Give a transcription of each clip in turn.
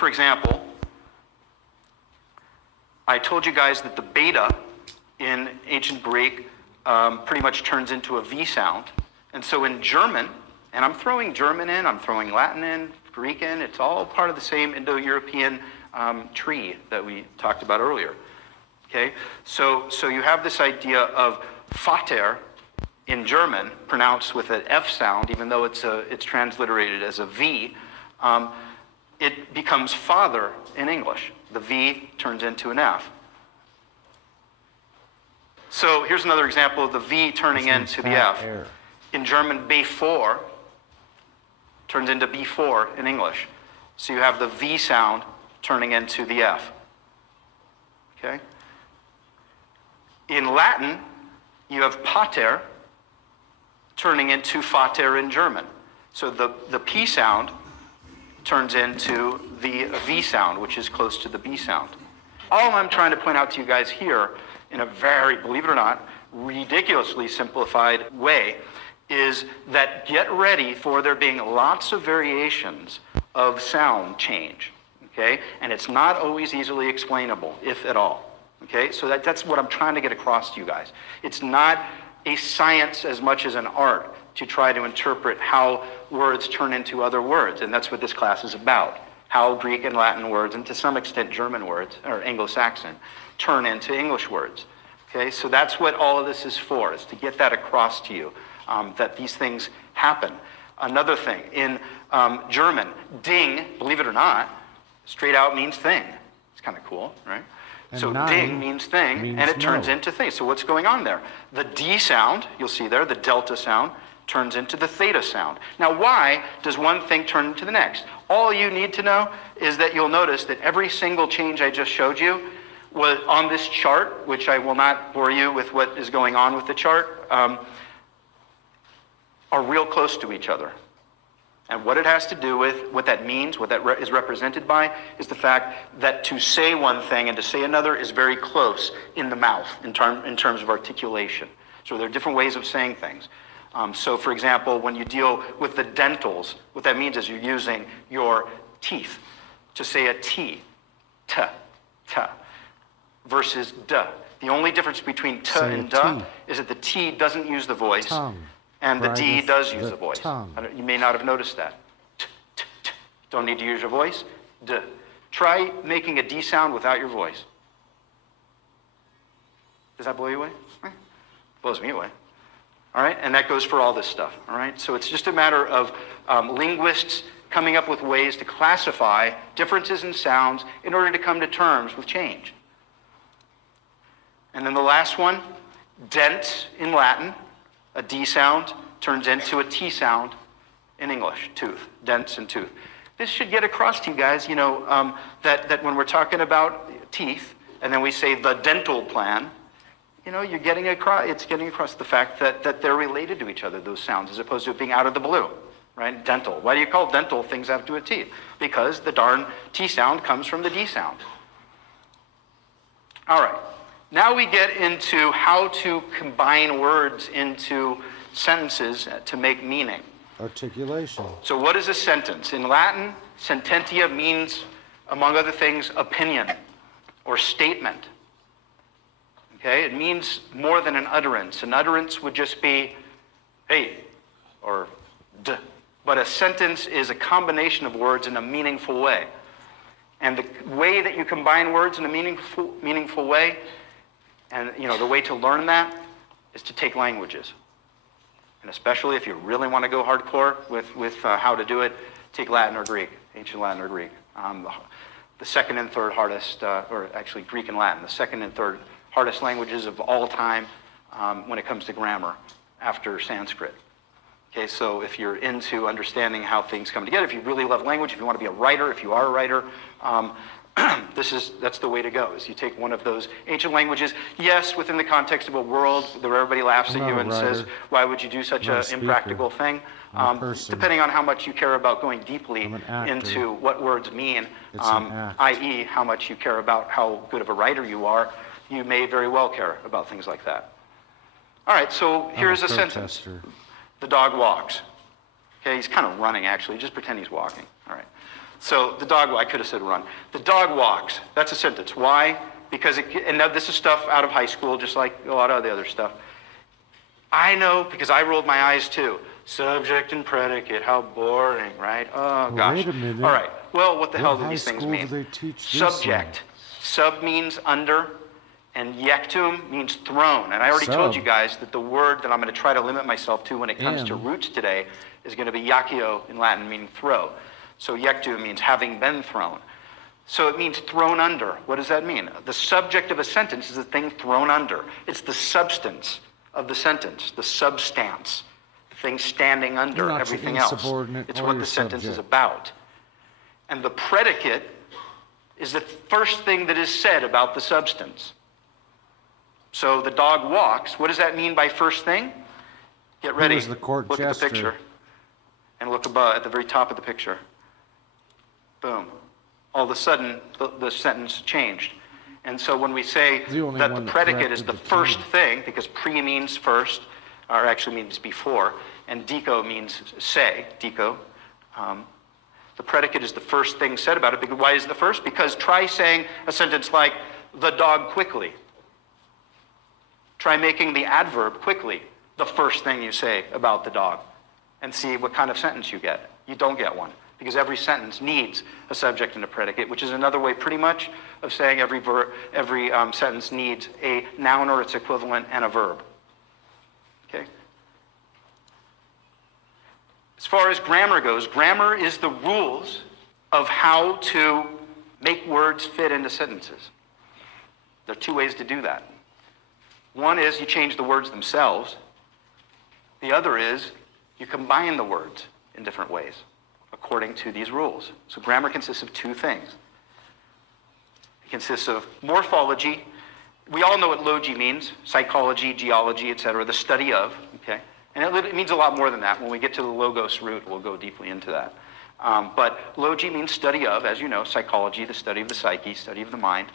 for example, I told you guys that the beta in ancient Greek pretty much turns into a V sound. And so in German, and I'm throwing German in, I'm throwing Latin in, Greek in, it's all part of the same Indo-European tree that we talked about earlier. Okay, so you have this idea of Vater in German, pronounced with an F sound, even though it's transliterated as a V. It becomes father in English. The V turns into an F. So here's another example of the V turning into the F. In German, before turns into B4 in English. So you have the V sound turning into the F. Okay? In Latin, you have pater turning into fater in German. So the P sound turns into the V sound, which is close to the B sound. All I'm trying to point out to you guys here, in a very, believe it or not, ridiculously simplified way, is that get ready for there being lots of variations of sound change, okay? And it's not always easily explainable, if at all, okay? So that's what I'm trying to get across to you guys. It's not a science as much as an art to try to interpret how words turn into other words, and that's what this class is about. How Greek and Latin words, and to some extent German words, or Anglo-Saxon, turn into English words. Okay, so that's what all of this is for, is to get that across to you, that these things happen. Another thing, in German, ding, believe it or not, straight out means thing. It's kind of cool, right? And so ding means thing, and it turns into thing. So what's going on there? The D sound, you'll see there, the delta sound, turns into the theta sound. Now why does one thing turn into the next? All you need to know is that you'll notice that every single change I just showed you was on this chart, which I will not bore you with what is going on with the chart, are real close to each other. And what it has to do with, what that means, what that is represented by, is the fact that to say one thing and to say another is very close in the mouth in terms of articulation. So there are different ways of saying things. So for example, when you deal with the dentals, what that means is you're using your teeth to say a T, t, versus d. The only difference between t and d is that the T doesn't use the voice, and the D does use the voice. You may not have noticed that. T, t, t. Don't need to use your voice. D. Try making a D sound without your voice. Does that blow you away? Blows me away. All right, and that goes for all this stuff. All right, so it's just a matter of linguists coming up with ways to classify differences in sounds in order to come to terms with change. And then the last one, dent in Latin, a D sound turns into a T sound in English, tooth, dents and tooth. This should get across to you guys, you know, that when we're talking about teeth, and then we say the dental plan, you know, you're getting across, it's getting across the fact that they're related to each other, those sounds, as opposed to it being out of the blue, right? Dental. Why do you call dental things that have to do with teeth? Because the darn T sound comes from the D sound. All right. Now we get into how to combine words into sentences to make meaning. Articulation. So what is a sentence? In Latin, sententia means, among other things, opinion or statement. Okay, it means more than an utterance. An utterance would just be, hey, or d. But a sentence is a combination of words in a meaningful way. And the way that you combine words in a meaningful way, and you know, the way to learn that is to take languages. And especially if you really want to go hardcore with how to do it, take Latin or Greek, ancient Latin or Greek. The second and third hardest, or actually Greek and Latin, the second and third hardest languages of all time when it comes to grammar after Sanskrit. Okay, so if you're into understanding how things come together, if you really love language, if you want to be a writer, if you are a writer, that's the way to go, is you take one of those ancient languages, yes, within the context of a world where everybody laughs at you and says, why would you do such an impractical thing? Depending on how much you care about going deeply into what words mean, i.e. how much you care about how good of a writer you are, you may very well care about things like that. All right, so here's a sentence. The dog walks. Okay, he's kind of running, actually. Just pretend he's walking. All right. So the dog, I could have said run. The dog walks. That's a sentence. Why? Because, and now this is stuff out of high school, just like a lot of the other stuff. I know, because I rolled my eyes too. Subject and predicate, how boring, right? Oh, gosh. Wait a minute. All right, well, what the hell do high these things school mean? do they teach this Subject. Sub means under, and yectum means thrown. And I already told you guys that the word that I'm going to try to limit myself to when it comes to roots today is going to be yacio in Latin, meaning throw. So yectum means having been thrown. So it means thrown under. What does that mean? The subject of a sentence is a thing thrown under. It's the substance of the sentence, the substance, the thing standing under everything else. It's what the sentence is about. And the predicate is the first thing that is said about the substance. So the dog walks. What does that mean by first thing? Get ready. Who is the court look jester? at the picture. And look above, at the very top of the picture. Boom. All of a sudden, the sentence changed. And so when we say that the predicate is the first thing, because pre means first, or actually means before, and dico means say, dico, the predicate is the first thing said about it. Why is it the first? Because try saying a sentence like, the dog quickly. Try making the adverb quickly the first thing you say about the dog, and see what kind of sentence you get. You don't get one, because every sentence needs a subject and a predicate, which is another way pretty much of saying every sentence needs a noun or its equivalent and a verb. Okay? As far as grammar goes, grammar is the rules of how to make words fit into sentences. There are two ways to do that. One is you change the words themselves. The other is you combine the words in different ways according to these rules. So grammar consists of two things. It consists of morphology. We all know what logi means: psychology, geology, etc., the study of. Okay, and it means a lot more than that. When we get to the logos root, we'll go deeply into that. But logi means study of, as you know, psychology, the study of the psyche, study of the mind.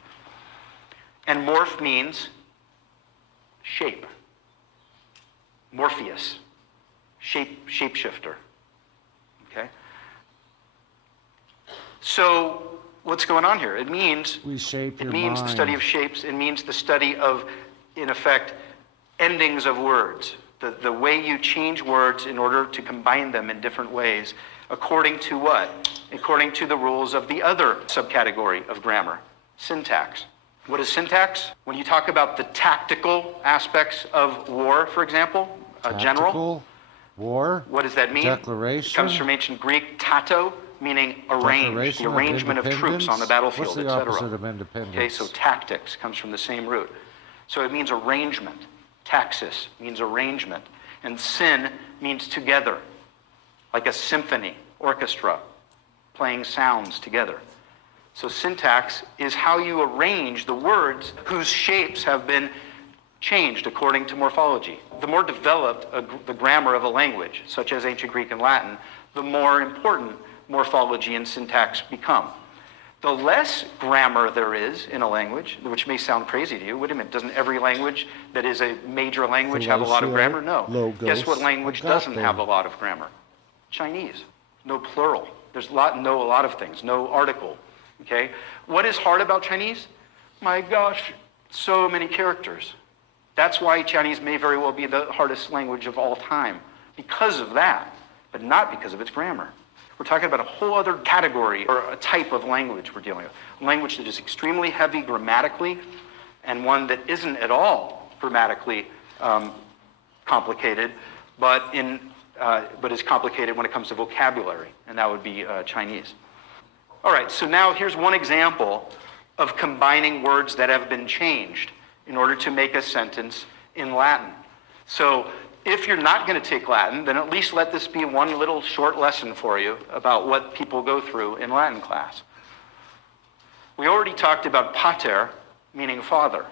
And morph means shape. Morpheus, shapeshifter. Okay? So what's going on here? It means we shape your the mind. study of shapes. It means the study of, in effect, endings of words. The way you change words in order to combine them in different ways, according to what? According to the rules of the other subcategory of grammar, syntax. What is syntax? When you talk about the tactical aspects of war, for example, a general. War. What does that mean? Declaration. It comes from ancient Greek, tato, meaning arrange, the arrangement of troops on the battlefield, etc. What's the opposite of independence? Okay, so tactics comes from the same root. So it means arrangement. Taxis means arrangement. And syn means together, like a symphony, orchestra, playing sounds together. So syntax is how you arrange the words whose shapes have been changed according to morphology. The more developed the grammar of a language, such as ancient Greek and Latin, the more important morphology and syntax become. The less grammar there is in a language, which may sound crazy to you, wait a minute, doesn't every language that is a major language have a lot of grammar? No. Logos, Guess what language doesn't have a lot of grammar? Chinese. No plural. There's a lot of things. No article. Okay? What is hard about Chinese? My gosh, so many characters. That's why Chinese may very well be the hardest language of all time, because of that, but not because of its grammar. We're talking about a whole other category or a type of language we're dealing with. A language that is extremely heavy grammatically, and one that isn't at all grammatically complicated, but is complicated when it comes to vocabulary, and that would be Chinese. All right, so now here's one example of combining words that have been changed in order to make a sentence in Latin. So if you're not going to take Latin, then at least let this be one little short lesson for you about what people go through in Latin class. We already talked about pater, meaning father,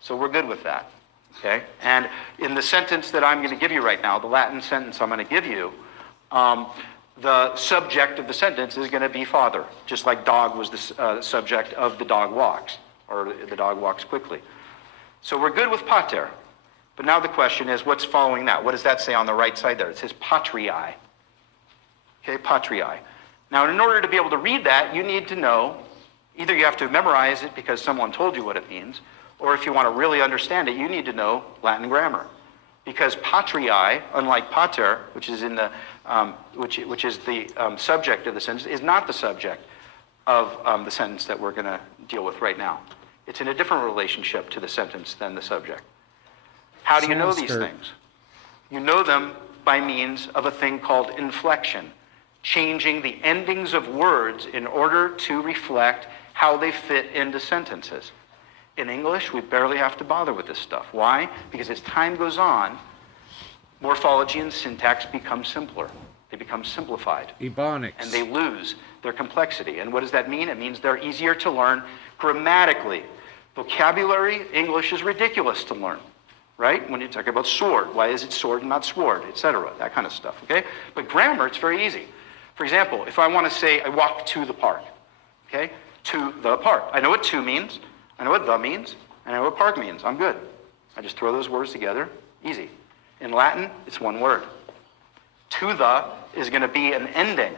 so we're good with that, okay? And in the sentence that I'm going to give you right now, the Latin sentence I'm going to give you, the subject of the sentence is going to be father, just like dog was the subject of the dog walks, or the dog walks quickly. So we're good with pater. But now the question is, what's following that? What does that say on the right side there? It says patriae. Okay, patriae. Now, in order to be able to read that, you need to know, either you have to memorize it because someone told you what it means, or if you want to really understand it, you need to know Latin grammar. Because patriae, unlike pater, which is in the which is the subject of the sentence, is not the subject of the sentence that we're going to deal with right now. It's in a different relationship to the sentence than the subject. How do you know these things? You know them by means of a thing called inflection, changing the endings of words in order to reflect how they fit into sentences. In English, we barely have to bother with this stuff. Why? Because as time goes on, morphology and syntax become simpler. They become simplified. Ebonics. And they lose their complexity. And what does that mean? It means they're easier to learn grammatically. Vocabulary, English is ridiculous to learn, right? When you talk about sword, why is it sword and not sword, etc., that kind of stuff, okay? But grammar, it's very easy. For example, if I want to say, I walked to the park, okay? To the park. I know what to means. I know what the means, and I know what park means. I'm good. I just throw those words together, easy. In Latin, it's one word. To the is going to be an ending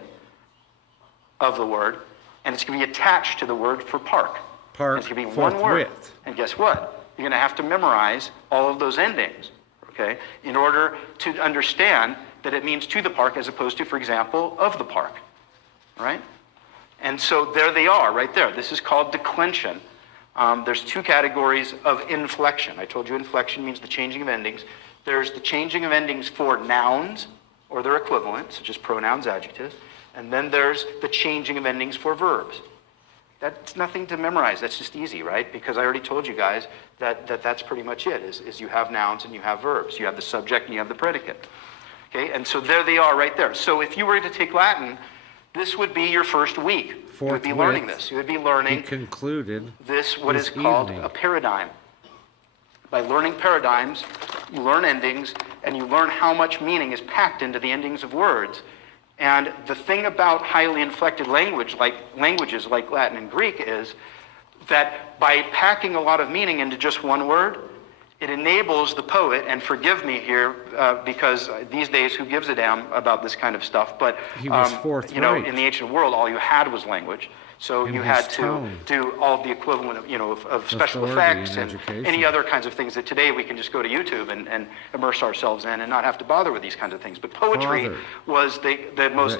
of the word, and it's going to be attached to the word for park. Park, it's going to be one word. forthwith. And guess what? You're going to have to memorize all of those endings, okay, in order to understand that it means to the park as opposed to, for example, of the park, all right? And so there they are, right there. This is called declension. There's two categories of inflection. I told you inflection means the changing of endings. There's the changing of endings for nouns or their equivalents, such as pronouns, adjectives. And then there's the changing of endings for verbs. That's nothing to memorize. That's just easy, right? Because I already told you guys that's pretty much it, is you have nouns and you have verbs. You have the subject and you have the predicate. Okay, and so there they are right there. So if you were to take Latin, this would be your first week. You would be learning this. You would be learning concluded this, what is called a paradigm. By learning paradigms, you learn endings, and you learn how much meaning is packed into the endings of words. And the thing about highly inflected languages like Latin and Greek is that by packing a lot of meaning into just one word, it enables the poet, and forgive me here, because these days who gives a damn about this kind of stuff, but he was forthright. you know, in the ancient world, all you had was language. So you had to do all of the equivalent of, of special effects and any other kinds of things that today we can just go to YouTube and immerse ourselves in and not have to bother with these kinds of things. But poetry was the most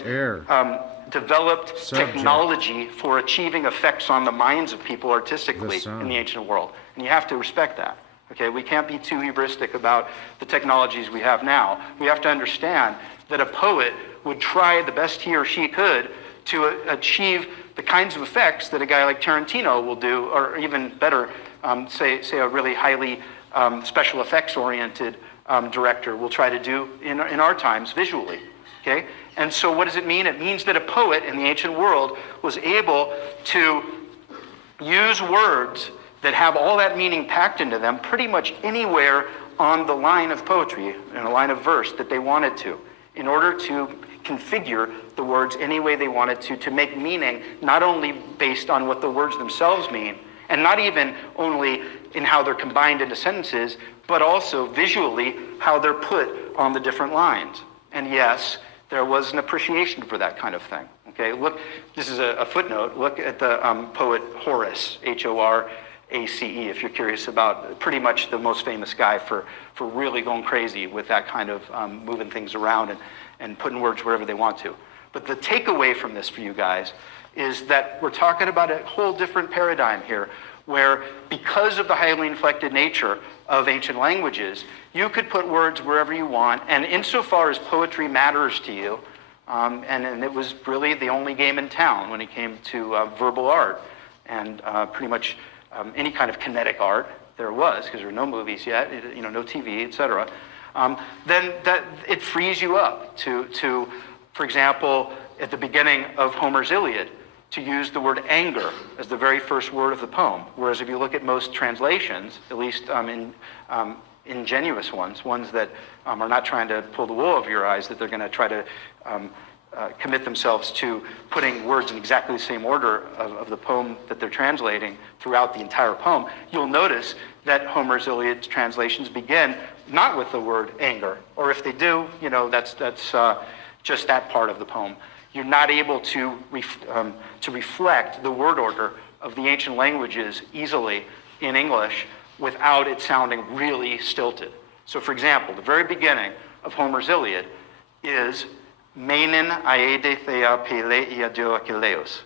developed technology for achieving effects on the minds of people artistically in the ancient world. And you have to respect that. Okay, we can't be too hubristic about the technologies we have now. We have to understand that a poet would try the best he or she could to achieve the kinds of effects that a guy like Tarantino will do, or even better, say a really highly special effects oriented director will try to do in our times visually. Okay, and so what does it mean? It means that a poet in the ancient world was able to use words that have all that meaning packed into them pretty much anywhere on the line of poetry, in a line of verse that they wanted to, in order to configure the words any way they wanted to make meaning, not only based on what the words themselves mean, and not even only in how they're combined into sentences, but also visually how they're put on the different lines. And yes, there was an appreciation for that kind of thing. Okay, look, this is a footnote. Look at the poet Horace, Horace, if you're curious about pretty much the most famous guy for really going crazy with that kind of moving things around and putting words wherever they want to. But the takeaway from this for you guys is that we're talking about a whole different paradigm here, where because of the highly inflected nature of ancient languages, you could put words wherever you want, and insofar as poetry matters to you, and it was really the only game in town when it came to verbal art, and pretty much any kind of kinetic art there was, because there were no movies yet, no TV, etc. Then that it frees you up to, for example, at the beginning of Homer's Iliad, to use the word anger as the very first word of the poem. Whereas if you look at most translations, at least ingenuous ones that are not trying to pull the wool over your eyes, that they're going to try to commit themselves to putting words in exactly the same order of the poem that they're translating throughout the entire poem, you'll notice that Homer's Iliad translations begin not with the word anger, or if they do, that's just that part of the poem. you're not able to reflect the word order of the ancient languages easily in English without it sounding really stilted. So for example, the very beginning of Homer's Iliad is Meinen aede thea pele ia dio Achilleus.